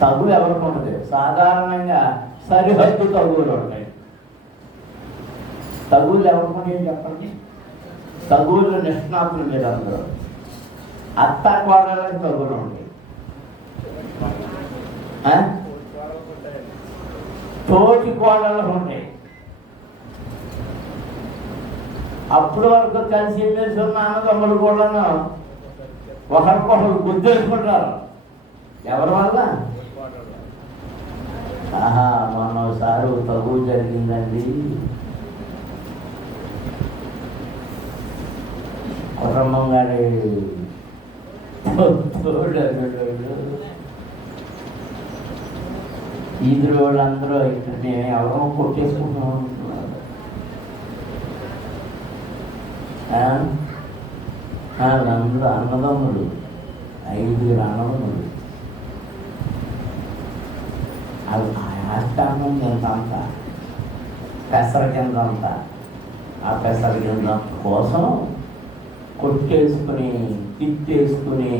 తగులు ఎవరికి ఉంటుంది? సాధారణంగా సరిహద్దు తగులు ఉంటాయి. తగులు ఎవరికి ఉంటాయి చెప్పండి? తగులు నిష్ణాతులు మీరు అందరూ. అత్త కోడళ్ళకి తగులు ఉంటాయి, తోటి కోడళ్ళకు ఉంటాయి. అప్పుడు వరకు కలిసి మెలిసి ఉన్న అన్నదమ్ములు కూడా ఒకరికొకరు గుర్తేసుకుంటారు. ఎవరి వల్ల? మొన్నోసారి తగు జరిగిందండి. కుటుంబం గారి ఈదురు వాళ్ళందరూ ఇక్కడ నేను ఎవరో కొట్టేసుకుంటున్నాం అంటున్నారు. వాళ్ళందరూ అన్నదమ్ములు, 5 అన్నదమ్ములు. ఆస్థానం కిందంతా పెసర కిందంతా, ఆ పెసర కింద కోసం కొట్టేసుకుని తిట్టేసుకుని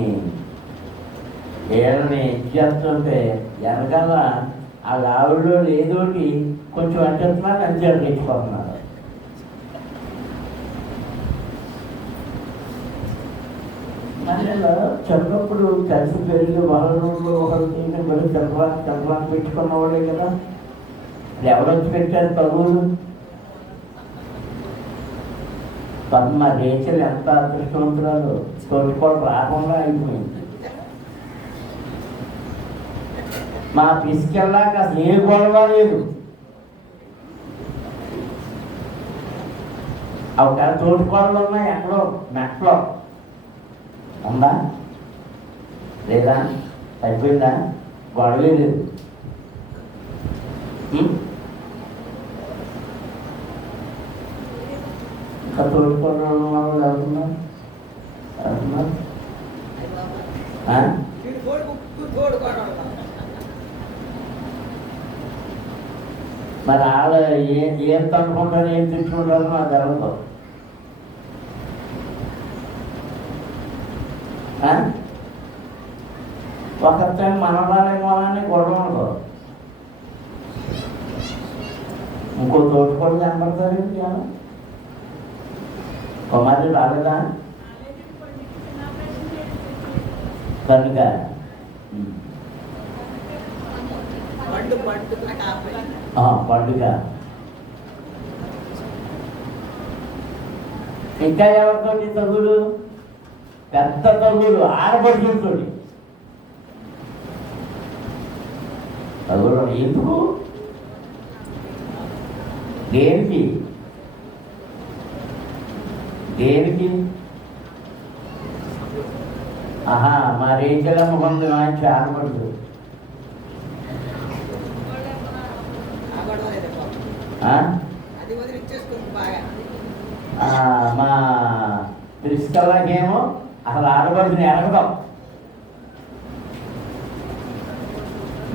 ఏళ్ళని చేస్తుంటే వెనకాల ఆ ఆవిడలో ఏదోటి కొంచెం అంటున్నారు, అంచెలు తెచ్చుకుంటున్నారు. చిన్నప్పుడు కలిసి పెరిగి వాళ్ళు ఒకరిని మళ్ళీ చంద్రాన్ని పెట్టుకున్నవాడే కదా. ఎవరొచ్చి పెట్టారు తగులు? పద్మ రేచలు ఎంత అదృష్టవంతురాలు, తోటికోడు రాకుండా అయిపోయింది. మా పిసికెళ్ళాక అసలు ఏ గొడవ లేదు. ఒక తోటికోడలు ఉన్నాయి ఎక్కడో మెట్లో ఉందా లేదా? అయిపోయిందా? గొడవే లేదు. ఇంకా తోడుకోవడం వాళ్ళు వెళ్తున్నారు. మరి వాళ్ళ ఏం తనుకుంటారు, ఏం తెచ్చుకుంటారో నాకు తెలవదు. ఒకరితో మనవాళ్ళేమో అని గొడవ ఉండదు. ఇంకో తోటికోడు కనబడతారు. ఏంటి కుమారి రాలేదా కనుక? పండుగ. ఇంకా ఎవరితో తగులు? పెద్ద తగులు ఆడపడుచుతో తగులు. ఎందుకు? దేనికి? దేనికి? మా రేచలమ్మ కొంత మంచి ఆడపడుతుంది. మా ప్రిన్సిపల్లాకేమో అసలు ఆడపడుతుని ఎరగదాం,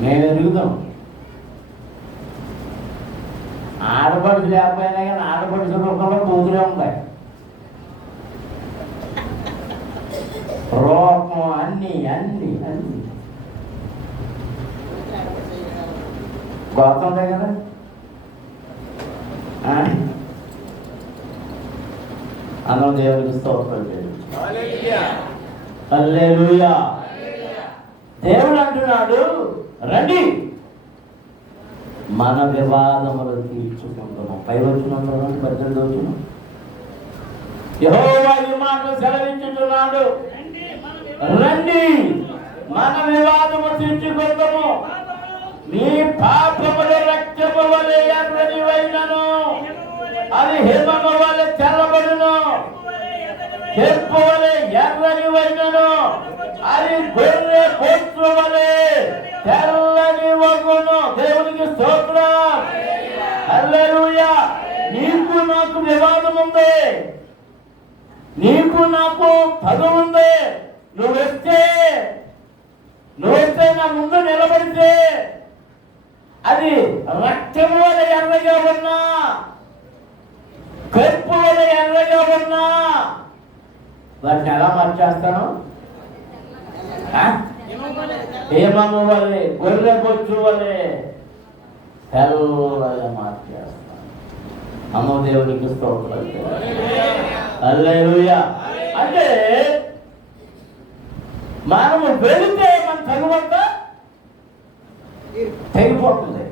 మేము ఎరుగుదాం. ఆడపడుచు లేకపోయినా కానీ ఆడపడుచు రూపంలో కూతురే ఉంటాయి. రూపం అన్ని అన్ని అన్ని గోతం ఉంటాయి కదా. అందరూ దేవుడికి స్తోత్రం చేయండి. హల్లెలూయా. దేవుడు అంటున్నాడు, రండి మన వివాదములు తీర్చుకుందాము. 18 యెహోవా ఈ మాట సెలవించుతున్నాడు, రండి మన వివాదము తీర్చుకుందాము. మీ పాపములు రక్తము వలె ఎర్రనివైనను అది హిమము వలె తెల్లబడును, చెంపు వలె ఎర్రనివైనను అది గొర్రె పొట్టు వలె తెల్లని వగును. దేవునికి స్తోత్రం. హల్లెలూయా. నీకు నాకు వివాదం ఉంది, నీకు నాకు పదవి ఉంది. నువ్వు వస్తే నా ముందు నిలబడితే అది రక్తము వల్ల ఎర్రగా ఉన్నా, కరుపు వల్ల ఎర్రగా ఉన్నా వాటిని ఎలా మార్చేస్తాను? హేమము వలె గొర్రె బొచ్చు వలె తెల్లగా మార్చేస్తాను. అమ్మ దేవునికి స్తోత్రం. హల్లెలూయా. అంటే మనము వెళితే మన తగువంతా తెగిపోతుంది.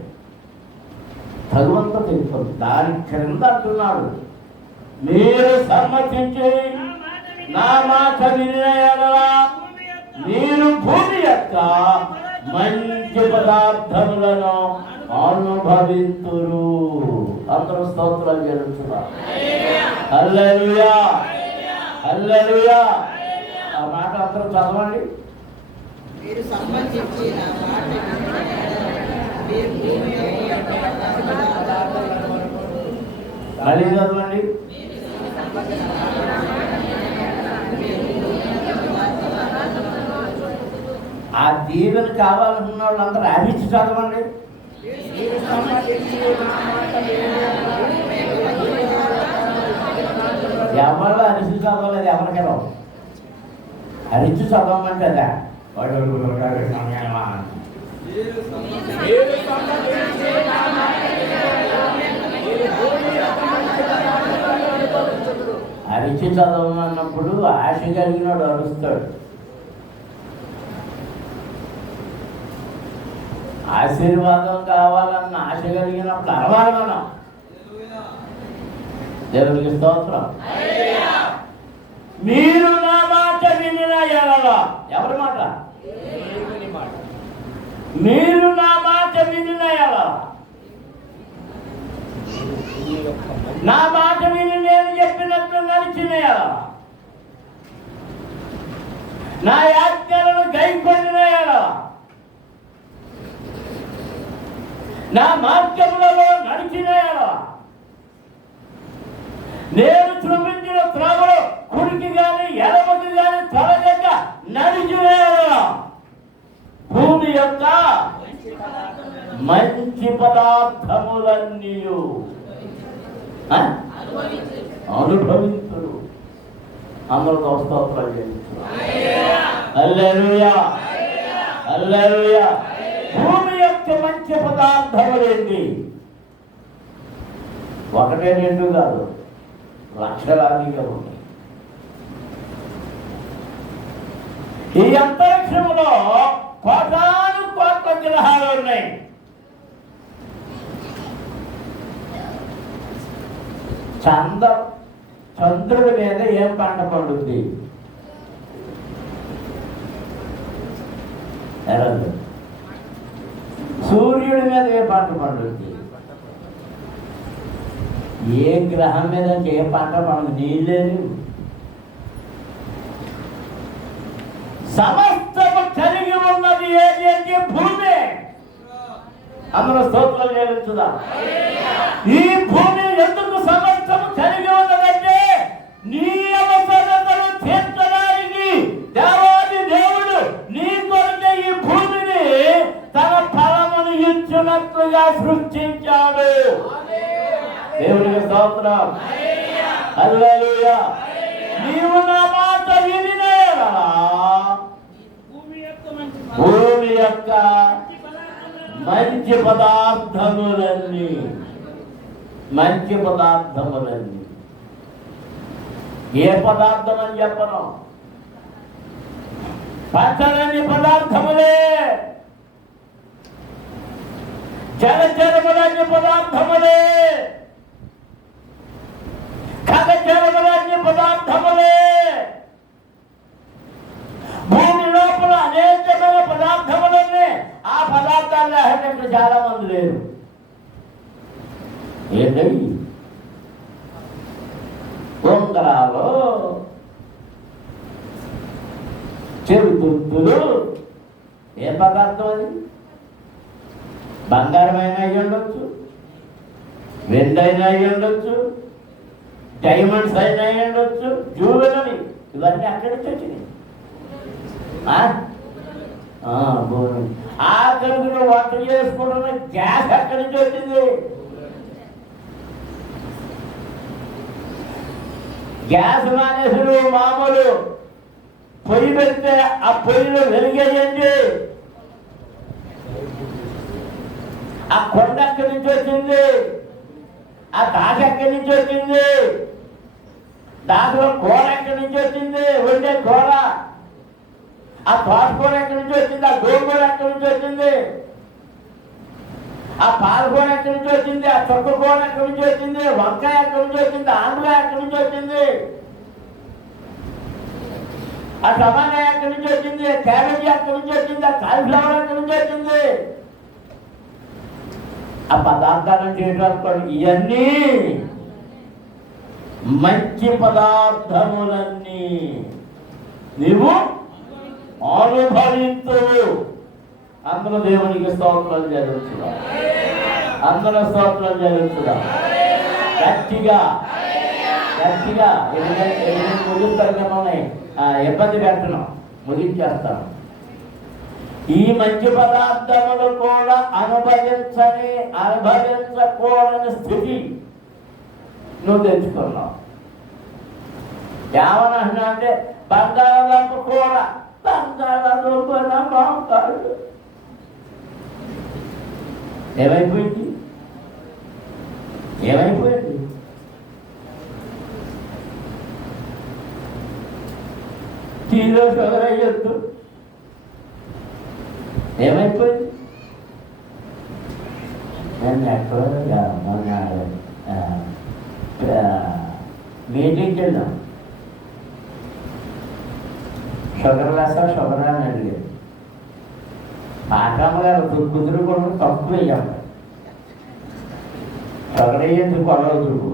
తగువంతా తెగిపోతుంది. దాని క్రింద అంటున్నాడు, మీరు సమ్మతించి నా మాట వినయనలా మీరు భూమి యొక్క మంచి పదార్థములను అనుభవింతురు. అందరూ స్తోత్రాలు చేస్తున్నారు. హల్లెలూయా, హల్లెలూయా. ఆ మాట అందరూ చదవండి. మళ్ళీ చదవండి. ఆ దీవెన కావాలనుకున్న వాళ్ళందరూ అరిచి చదవండి. ఎవరు అరిచి చదవలేదు, ఎవరికెలా అరిచి చదవమంటే అదా వాడు అరిచి చదవమన్నప్పుడు ఆశ కలిగినాడు అరుస్తాడు. ఆశీర్వాదం కావాలన్న ఆశ కలిగినప్పుడు అరవాలి మనం. దేవునికి స్తోత్రం. మీరు నా మాట వినిన ఎడల, ఎవరి మాట? మీరు నా మాట వినిన ఎడల, నా మాట విని నేను చెప్పినట్లు నడిచిన ఎడల, నా ఆజ్ఞలను గైకొనిన ఎడల, నా మార్గములలో నడిచిన ఎడల, నేను చూపించిన త్రోవలో కుడికి గాని ఎడమకి గాని తొలగక నడిచిన ఎడల భూమి యొక్క మంచి పదార్థములన్నీ అనుభవించురు. అందరితో స్తోత్రాలు చేస్తున్నారు. హల్లెలూయా, హల్లెలూయా. భూమి యొక్క మంచి పదార్థములేంటి? ఒకటే రెండు కాదు, లక్షలాదిగా ఉన్నాయి. ఈ అంతరిక్షంలో కోటాను కోట్ల గ్రహాలు ఉన్నాయి. చంద్రుడి మీద ఏం పంట పండుద్ది? సూర్యుడి మీద ఏ పంట పండుద్ది? ఏ గ్రహం మీద ఏ పంట పండుగ? నీళ్ళేది. సమస్తము కలిగి ఉన్నది ఏది అంటే భూమి. అందరూ స్తోత్రాలు చేయించుదా. ఈ భూమి ఎందుకు సమస్తము కలిగి ఉన్నదంటే నీ అవసరతలు తీర్చడానికి దేవాది దేవుడు నీ కొరకే ఈ భూమిని తన ఫలమును ఇచ్చినట్లుగా సృష్టించాడు. దేవునికి స్తోత్రం. హల్లెలూయా. నీవు నా మాట వినిన ఎడల భూమి యొక్క మంచి పదార్థములన్నీ, మంచి పదార్థములన్నీ. ఏ పదార్థం అని చెప్పను, పచ్చని పదార్థములే, జలచరములన్నీ పదార్థములే, ఖగచరములన్నీ పదార్థములే. భూమి లోపల అనేకమైన పదార్థములన్నీ. ఆ పదార్థాలు ఇక్కడ చాలా మంది లేరు. ఏంటవి? ఉంగరాలు, చెవితుత్తులు. ఏ పదార్థం అది? బంగారమైన అయ్యి ఉండొచ్చు, వెండైనా అయ్యి ఉండొచ్చు, డైమండ్స్ అయినా అయ్యి ఉండొచ్చు, జ్యువెలరీ. ఇవన్నీ అక్కడి నుంచి వచ్చినాయి. ఆఖరికి వంట చేసుకుంటున్న గ్యాస్ ఎక్కడి నుంచి వచ్చింది? గ్యాస్ మానేసుడు మామూలు పొయ్యి పెడితే ఆ పొయ్యిలో వెలిగేయండి. ఆ కొండ ఎక్కడి నుంచి వచ్చింది? ఆ దాగ ఎక్కడి నుంచి వచ్చింది? దాగలో కూర ఎక్కడి నుంచి వచ్చింది? వండే కూర. ఆ తోటకూర ఎక్కడి నుంచి వచ్చింది? ఆ గోంగూర ఎక్కడి నుంచి వచ్చింది? ఆ పాలకూర ఎక్కడి నుంచి వచ్చింది? ఆ చొక్క కూర ఎక్కడి నుంచి వచ్చింది? వంకాయ ఎక్కడి నుంచి వచ్చింది? ఆంధ్రాయ ఎక్కడి నుంచి వచ్చింది? ఆ టమాటా ఎక్కడి నుంచి వచ్చింది? క్యాబేజీ ఎక్కడి నుంచి వచ్చింది? ఆ కాలీఫ్లవర్ ఎక్కడి నుంచి వచ్చింది? ఆ పదార్థాలను చేయడానికి ఇవన్నీ మంచి పదార్థములన్నీ నీవు అనుభవించు. అందరూ దేవునికి స్తోత్రాలు జరుగుతుందా? అందరూ స్తోత్రాలు జరుగుతుందా? గట్టిగా గట్టిగా ముగిస్తారు కదా, ఇబ్బంది పెట్టడం ముగించేస్తాను. ఈ మంచి పదార్థములు కూడా అనుభవించకూడని స్థితి నువ్వు తెచ్చుకున్నావు. ఏమన్నా అంటే బంగాళదుంప కూర, బంగాళదుంప బాగుంటాడు. ఏమైపోయింది? ఏమైపోయింది? టీలో షుగర్ అయ్యొద్దు. ఏమైపోయింది? నేను ఎక్కడో మీటింగ్కి వెళ్ళాం. షుగర్ వేస్తా షుగర్ అని అడిగారు. పాకమ్మ గారు కుదురుకోవడం తక్కువ వేయాలి. షుగర్ వేయేందుకు కొడవ దురుకు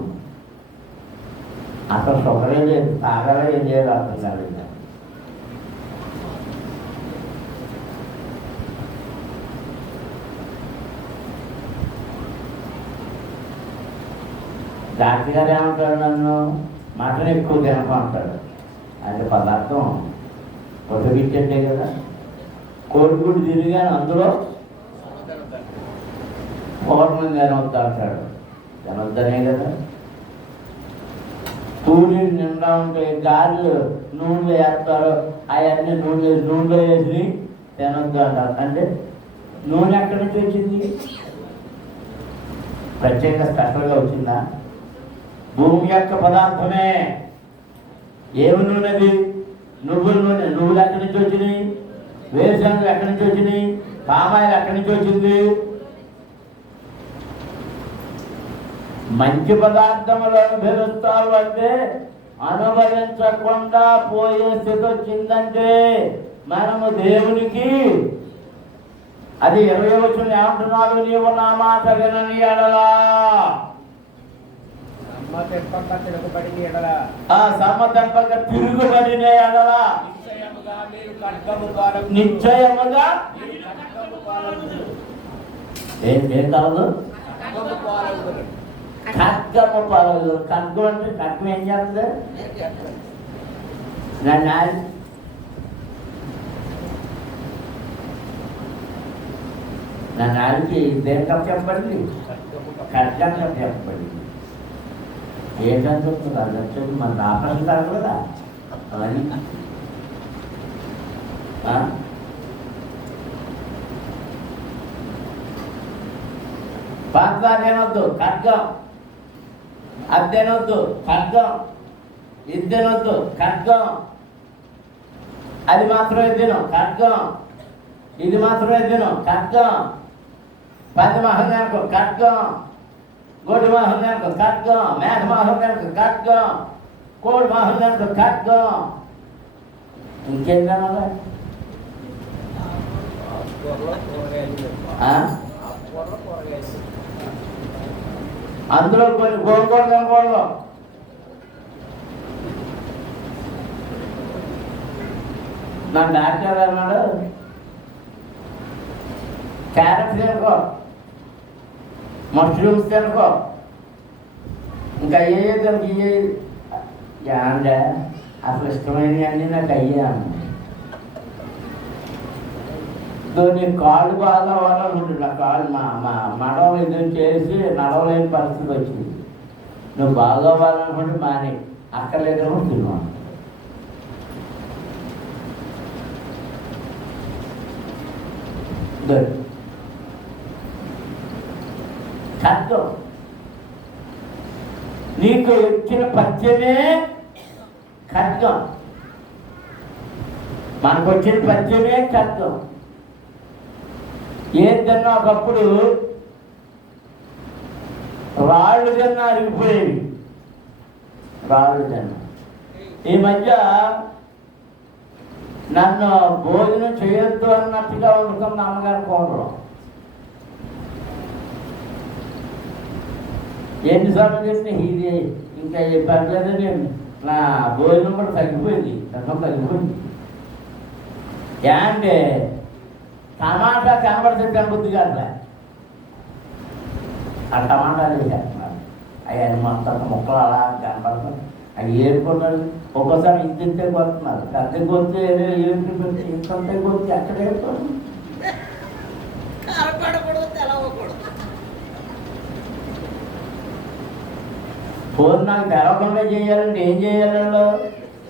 అసలు షుగర్ లేదు, తాగలో ఏం చేయాలి అర్థం కాదు. డాక్టర్ గారు ఏమంటాడు? నన్ను మటన్ ఎక్కువ తినమంటాడు. అంటే పదార్థం ఉడకబెట్టే కదా. కోడిగుడ్డు తిరిగా అందులో పూర్ణం తినవద్దు అంటాడు. తినొద్దనే కదా. పూరి నిండా ఉంటాయి, గారెలు నూనెలో వేస్తారు, అవన్నీ నూనెలో వేసి తినొద్దు అంటారు. అంటే నూనె ఎక్కడి నుంచి వచ్చింది? ప్రత్యేక స్పెషల్గా వచ్చిందా? భూమి యొక్క పదార్థమే. ఏమి నూనెది? నువ్వుల నూనె. నువ్వులు ఎక్కడి నుంచి వచ్చినాయి? వేరుశనగలు ఎక్కడి నుంచి వచ్చినాయి? పామాయిల్ ఎక్కడి నుంచి వచ్చింది? మంచి పదార్థములు అనుభవిస్తావు అంటే అనుభవించకుండా పోయే స్థితి వచ్చిందంటే మనము దేవునికి అది 20వ వచనం ఏమంటున్నాడు? నీవు నా మాట వినని ఎడలా సమ్మతెంపక తిరుగుబడిన ఎడలా నిశ్చయముగా ఏం కలదు? ఖడ్గము పాలదు. ఖడ్గం అంటే ఖడ్గం ఏం చేస్తుంది? నా నాలుగు దేంట్లో చెప్పండి? ఖడ్గంగా చెప్పండి. ఏంటని చెప్తుంది? అది వచ్చేది మన ఆపరేషన్ కాదు కదా అవన్నీ. పాత్రనొద్దు ఖడ్గం, అద్దెనొద్దు ఖడ్గం, ఇద్దెనొద్దు ఖడ్గం, అది మాత్రమే తిను ఖడ్గం, ఇది మాత్రమే తిను ఖడ్గం, 10 మహోదయానికి ఖడ్గం, గొడ్డు మహోదయానికి ఖడ్గం, మేఘ మహోదయానికి ఖడ్గం, కోడి మహోదయానికి ఖడ్గం. ఇంకేం కావాలి? అందులో కొన్ని గోంగూర తినకూడదు. నా డాక్టర్ అన్నాడు క్యారెట్ తినకో, మష్రూమ్స్ తినకో, ఇంకా అయ్యే దానికి అంటే అసలు ఇష్టమైనవి అన్నీ నాకు అయ్యాను. నీ కాళ్ళు బాగా అవ్వాలనుకుంటున్నా. కాళ్ళు మడవ ఇది చేసి నడవలేని పరిస్థితి వచ్చింది. నువ్వు బాగా అవ్వాలనుకుంటే మాని అక్కర్లేదని తిన్నాను. ఖడ్గం. నీకు ఇచ్చిన పద్యమే ఖడ్గం. మనకు వచ్చిన పద్యమే ఖడ్గం. ఏంటన్నా ఒకప్పుడు రాళ్ళు తిన్నా అరిగిపోయేవి. రాళ్ళు తిన్నా. ఈ మధ్య నన్ను భోజనం చేయొద్దు అన్నట్టుగా వండుకున్న అమ్మగారి కూరలో ఎన్నిసార్లు చేస్తే ఇది ఇంకా పర్లేదు. నేను నా భోజనం కూడా తగ్గిపోయింది, తగ్గిపోయింది. అంటే టమాటా కనబడితే కనబుద్ది కాదు. ఆ టమాటాలు వేసేస్తున్నారు. అవి మొత్తం ముక్కలు అలా కనబడుతుంది. అవి ఏరుకుంటారు. ఒక్కోసారి ఇంతే కొడుతున్నారు. పెద్ద కొద్ది ఏరుకుంటే ఇంకంతే కొద్ది అక్కడ ఏరుకోండి. ఫోన్ నాకు తెరవకుండా చేయాలంటే ఏం చేయాలో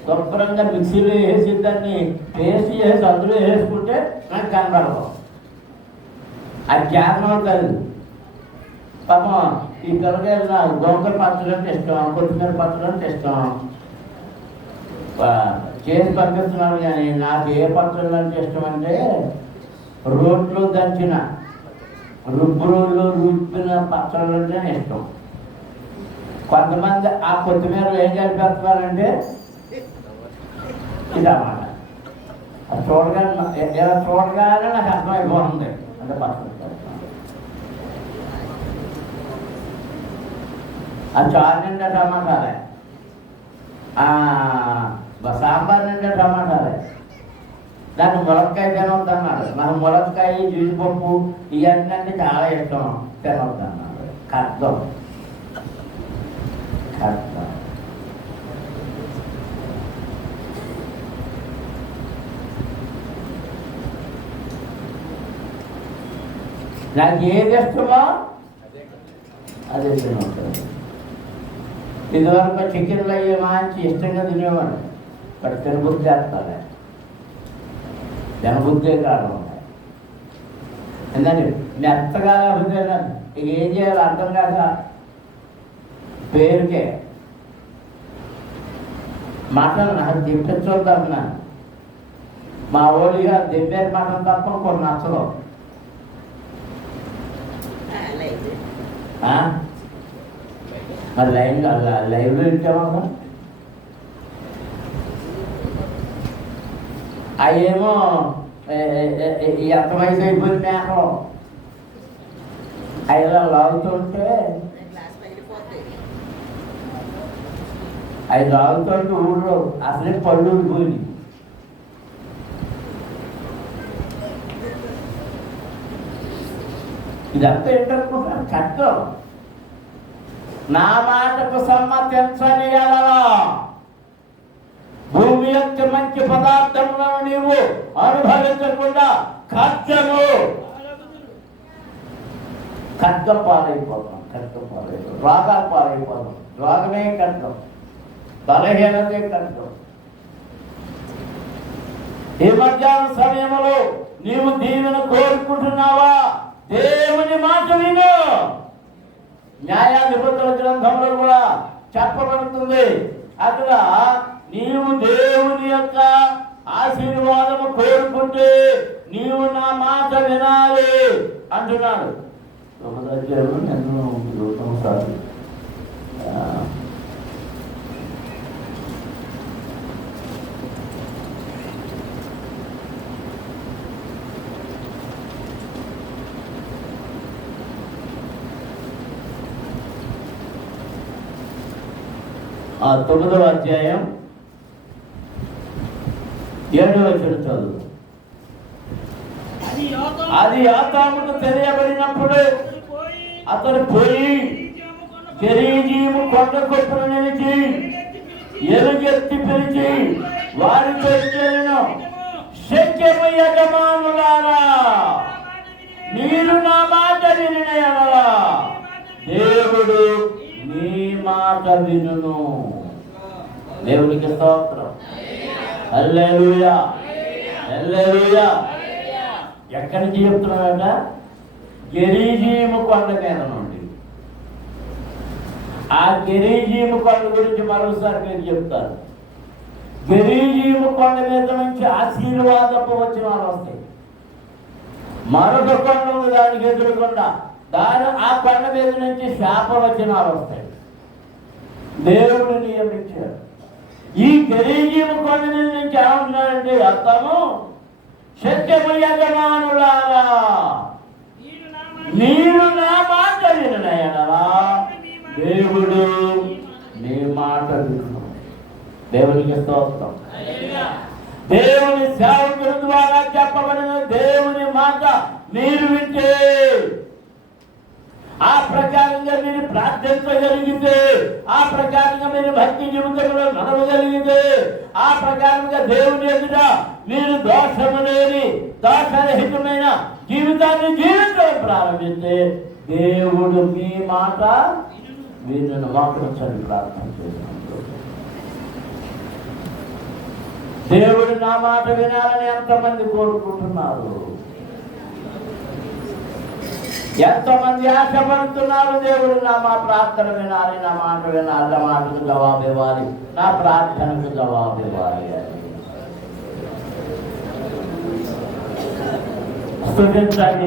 శుభ్రంగా మిక్సీలో వేసి దాన్ని పేస్ట్ చేసి అందులో వేసుకుంటే నాకు కనబడదు. అది జ్ఞాపకం అవుతుంది. పాపం ఈ పిల్లకాయలు నాకు గోంగూర పచ్చడి అంటే ఇష్టం, కొత్తిమీర పచ్చడి అంటే ఇష్టం. చేసి పంపిస్తున్నాను. కానీ నాకు ఏ పచ్చళ్ళు అంటే ఇష్టం అంటే రోడ్లు దంచిన రుబ్బురోళ్ళు రుబ్బిన పచ్చళ్ళు అంటే ఇష్టం. కొంతమంది ఆ కొత్తిమీరలు ఏం కలిపేస్తున్నారంటే ఇదన్నమాట. అది చూడగానే నాకు అర్థమైపోతుంది. అంటే పచ్చడి ఆ చారు నిండా టమాటాలే, సాంబార్ నిండా టమాటాలే. దాన్ని ములక్కాయ తినొద్దన్నాడు. నాకు ములక్కాయ జీడిపప్పు ఇవన్నీ అంటే చాలా ఇష్టం, తినొద్దన్నాడు. ఖడ్గం. నాకు ఏది ఇష్టమో అదే తినవుతుంది. ఇదివరకు చికెన్లు అయ్యే మంచి ఇష్టంగా తినేవాడు. బట్ తినబుద్ధి చేస్తానే, తినబుద్ధే కాదు. ఎందుకంటే మెత్తగా లేకపోతే ఇక ఏం చేయాలో అర్థం కాక పేరుకే మటన్ నాకు దింపించొద్దన్నా. మా ఓడిగా దింపేరు మటన్ తప్ప కొన్ని నచ్చదు. మరి లైవ్లో ఇచ్చామా? అవేమో ఎంత వయసు అయిపోయింది మేకలు, అవి లాగుతుంటే ఊళ్ళో అసలే పళ్ళు పోయి. ఇదంతా ఏంటనుకుంటాను? చట్టం. నా మాటకు సమ్మతించని ఎడల భూమి యొక్క మంచి పదార్థంలో నీవు అనుభవించకుండా ఖడ్గం పాలైపోతాం. రోగాలు పాలైపోతాం. రోగమే ఖడ్గం, బలహీనతే ఖడ్గం. ఈ మధ్యాహ్న సమయంలో నీవు దీవెన కోరుకుంటున్నావా? దేవుని మాట విను. న్యాయాధిపతుల గ్రంథంలో కూడా చెప్పబడుతుంది. అక్కడ నీవు దేవుని యొక్క ఆశీర్వాదము కోరుకుంటే నీవు నా మాట వినాలి అంటున్నాడు. ఆ 9వ అధ్యాయం 7వ వచనం చదువు. అది యోతాముకు తెలియబడినప్పుడు అతడు పోయి గెరీజీము కొండ కొప్పును నిలిచి ఎలుగెత్తి పిలిచి వారితో చెప్పెను, శక్యము యజమానులారా, మీరు నా మాట వినిన యెడల దేవుడు నీ మాట వినును. దేవునికి స్తోత్రం. హల్లెలూయా, హల్లెలూయా. ఎక్కడి నుంచి చెప్తున్నాడట? గెరీజీము కొండ మీద నుండి. ఆ గెరీజీము కొండ గురించి మరోసారి మీరు చెప్తారు. గెరీజీము కొండ మీద నుంచి ఆశీర్వాదపు వచనాలు వస్తాయి. మరొక కొండ ఉంది దానికి ఎదురుకుండా, ఆ కొండ మీద నుంచి శాప వచనాలు వస్తాయి. దేవుడు నియమించాడు. ఈ గెరీజీము కొండ మీద నుంచి ఏమంటున్నాడంటే అర్థము, సత్యము యజమానులారా మీరు నా మాట వినడలా దేవుడు నీ మాట విను. దేవునికి స్తోత్రం. దేవుని సేవకుల ద్వారా చెప్పబడిన దేవుని మాట మీరు వింటే, ఆ ప్రకారంగా మీరు ప్రార్థించగలిగితే, ఆ ప్రకారంగా మీరు భక్తి జీవితంలో నడవగలిగితే, ఆ ప్రకారంగా దేవుని ఎదుట మీరు దోషము లేని దోషరహితమైన జీవితాన్ని జీవించడం ప్రారంభిస్తే దేవుడు మీ మాట వీళ్ళను వాకరించని ప్రార్థన చేస్తున్నాడు. దేవుడు నా మాట వినాలని ఎంతమంది కోరుకుంటున్నారు? ఎంతమంది ఆశపడుతున్నారు? దేవుడు నా మా ప్రార్థన వినాలి, నా మాట వినాలి, నా మాటకు జవాబు ఇవ్వాలి, నా ప్రార్థనకు జవాబు ఇవ్వాలి అని స్తుతించండి.